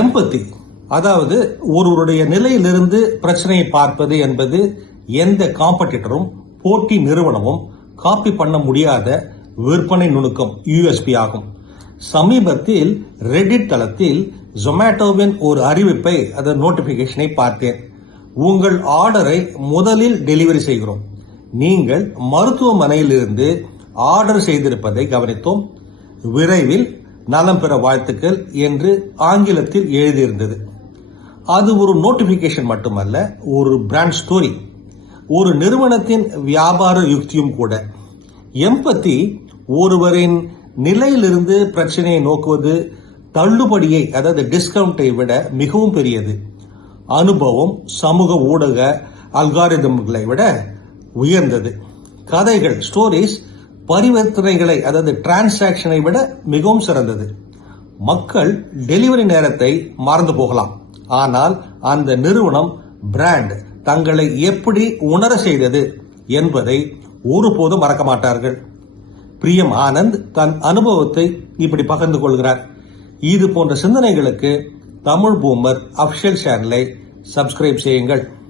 எம்பத்தி, அதாவது ஒருவருடைய நிலையிலிருந்து பிரச்சனையை பார்ப்பது என்பது எந்த காம்படிட்டரும் போட்டி நிறுவனமும் காப்பி பண்ண முடியாத விற்பனை நுணுக்கம், USP ஆகும். சமீபத்தில் ரெடிட் தளத்தில் ஜொமேட்டோவின் ஒரு அறிவிப்பை, நோட்டிபிகேஷனை பார்த்தேன். உங்கள் ஆர்டரை முதலில் டெலிவரி செய்கிறோம். நீங்கள் மருத்துவமனையிலிருந்து ஆர்டர் செய்திருப்பதை கவனித்தோம். விரைவில் நலம் பெற வாழ்த்துக்கள் என்று ஆங்கிலத்தில் எழுதியிருந்தது. அது ஒரு நோட்டிபிகேஷன் மட்டுமல்ல, ஒரு பிராண்ட் ஸ்டோரி, ஒரு நிறுவனத்தின் வியாபார யுக்தியும் கூட. எம்பத்தி ஒருவரின் நிலையிலிருந்து பிரச்சனையை நோக்குவது தள்ளுபடியை, டிஸ்கவுண்டை விட மிகவும் பெரியது. அனுபவம் சமூக ஊடக அல்காரிதம்களை விட உயர்ந்தது. கதைகள், ஸ்டோரிஸ் பரிவர்த்தனைகளை, டிரான்சாக்சனை விட மிகவும் சிறந்தது. மக்கள் டெலிவரி நேரத்தை மறந்து போகலாம், ஆனால் அந்த நிறுவனம், பிராண்ட் தங்களை எப்படி உணர செய்தது என்பதை ஒருபோதும் மறக்க மாட்டார்கள். பிரியம் ஆனந்த் தன் அனுபவத்தை இப்படி பகிர்ந்து கொள்கிறார். இது போன்ற சிந்தனைகளுக்கு தமிழ் பூமர் அபிஷியல் சேனலை சப்ஸ்கிரைப் செய்யுங்கள்.